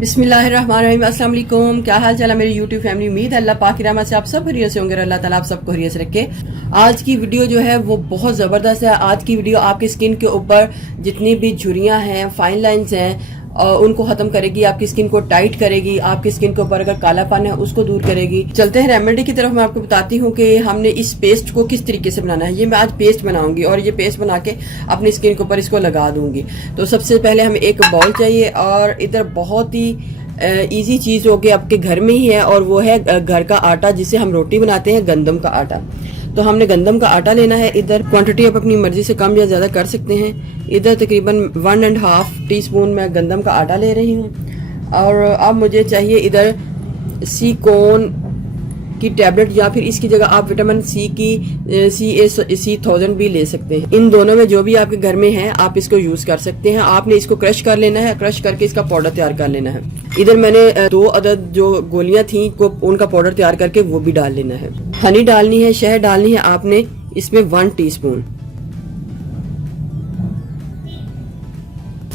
बिस्मिल्लाहिर्रहमानिर्रहीम, अस्सलाम वालेकुम। क्या हाल चाल है मेरी यूट्यूब फैमिली। उम्मीद है अल्लाह पाक की रहमत से आप सब खैरियत से होंगे। अल्लाह ताला आप सबको खैरियत से रखे। आज की वीडियो जो है वो बहुत ज़बरदस्त है। आज की वीडियो आपकी स्किन के ऊपर जितनी भी झुर्रियाँ हैं, फाइन लाइंस हैं, उनको ख़त्म करेगी, आपकी स्किन को टाइट करेगी, आपकी स्किन के ऊपर अगर कालापन है उसको दूर करेगी। चलते हैं रेमेडी की तरफ। मैं आपको बताती हूँ कि हमने इस पेस्ट को किस तरीके से बनाना है। ये मैं आज पेस्ट बनाऊंगी और ये पेस्ट बना के अपनी स्किन के ऊपर इसको लगा दूंगी। तो सबसे पहले हमें एक बाउल चाहिए और इधर बहुत ही इजी चीज़ होगी, आपके घर में ही है, और वो है घर का आटा जिससे हम रोटी बनाते हैं, गंदम का आटा। तो हमने गंदम का आटा लेना है। इधर क्वांटिटी आप अपनी मर्जी से कम या ज़्यादा कर सकते हैं। इधर तकरीबन 1.5 टीस्पून मैं गंदम का आटा ले रही हूँ। और अब मुझे चाहिए इधर C-कोन की टैबलेट, या फिर इसकी जगह आप विटामिन सी की C1000 भी ले सकते हैं। इन दोनों में जो भी आपके घर में है आप इसको यूज कर सकते हैं। आपने इसको क्रश कर लेना है, क्रश करके इसका पाउडर तैयार कर लेना है। इधर मैंने 2 अदद जो गोलियां थी को उनका पाउडर तैयार करके वो भी डाल लेना है। हनी डालनी है, शहद डालनी है आपने इसमें 1 टीस्पून।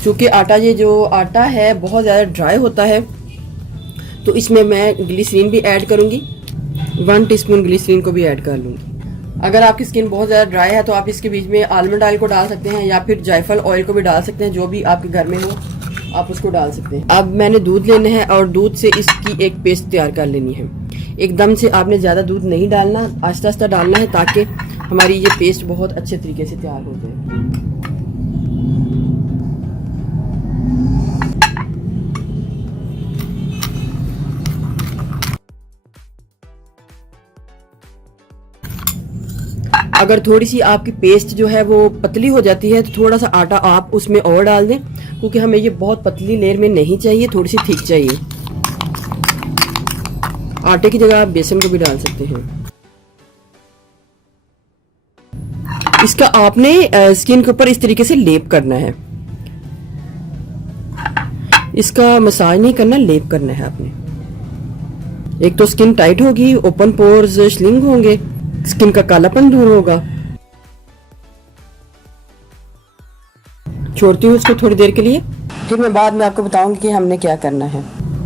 चूंकि आटा, ये जो आटा है बहुत ज्यादा ड्राई होता है, तो इसमें मैं ग्लिसरीन भी ऐड करूंगी। 1 टीस्पून ग्लिसरीन को भी ऐड कर लूंगी। अगर आपकी स्किन बहुत ज़्यादा ड्राई है तो आप इसके बीच में आलमंड ऑयल को डाल सकते हैं, या फिर जायफल ऑयल को भी डाल सकते हैं। जो भी आपके घर में हो आप उसको डाल सकते हैं। अब मैंने दूध लेना है और दूध से इसकी एक पेस्ट तैयार कर लेनी है। एकदम से आपने ज़्यादा दूध नहीं डालना, आहिस्ता आहिस्ता डालना है ताकि हमारी ये पेस्ट बहुत अच्छे तरीके से तैयार हो जाए। अगर थोड़ी सी आपकी पेस्ट जो है वो पतली हो जाती है तो थोड़ा सा आटा आप उसमें और डाल दें, क्योंकि हमें ये बहुत पतली लेयर में नहीं चाहिए, थोड़ी सी थिक चाहिए। आटे की जगह आप बेसन को भी डाल सकते हैं। इसका आपने स्किन के ऊपर इस तरीके से लेप करना है। इसका मसाज नहीं करना, लेप करना है आपने। एक तो स्किन टाइट होगी, ओपन पोर्स श्रिंक होंगे, स्किन का कालापन दूर होगा। छोड़ती हूँ उसको थोड़ी देर के लिए, फिर मैं बाद में आपको बताऊंगी कि हमने क्या करना है।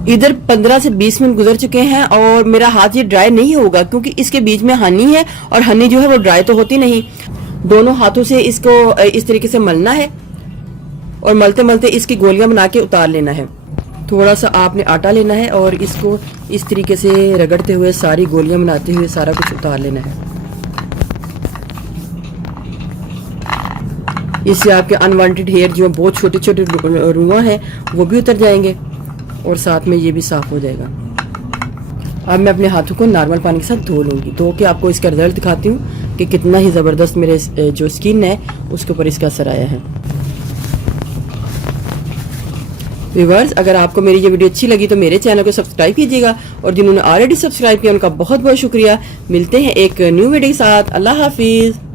इधर 15 से 20 मिनट गुजर चुके हैं और मेरा हाथ ये ड्राई नहीं होगा, क्योंकि इसके बीच में हनी है और हनी जो है वो ड्राई तो होती नहीं। दोनों हाथों से इसको इस तरीके से मलना है और मलते मलते इसकी गोलियां बना के उतार लेना है। थोड़ा सा आपने आटा लेना है और इसको इस तरीके से रगड़ते हुए सारी गोलियां बनाते हुए सारा कुछ उतार लेना है। इससे आपके अनवांटेड हेयर जो बहुत छोटे छोटे रुआं हैं वो भी उतर जाएंगे और साथ में ये भी साफ हो जाएगा। अब मैं अपने हाथों को नॉर्मल पानी के साथ धो लूँगी, धो के आपको इसका रिजल्ट दिखाती हूँ कि कितना ही ज़बरदस्त मेरे जो स्किन है उसके ऊपर इसका असर आया है। व्यूअर्स, अगर आपको मेरी ये वीडियो अच्छी लगी तो मेरे चैनल को सब्सक्राइब कीजिएगा, और जिन्होंने ऑलरेडी सब्सक्राइब किया उनका बहुत बहुत शुक्रिया। मिलते हैं एक न्यू वीडियो के साथ। अल्लाह हाफिज़।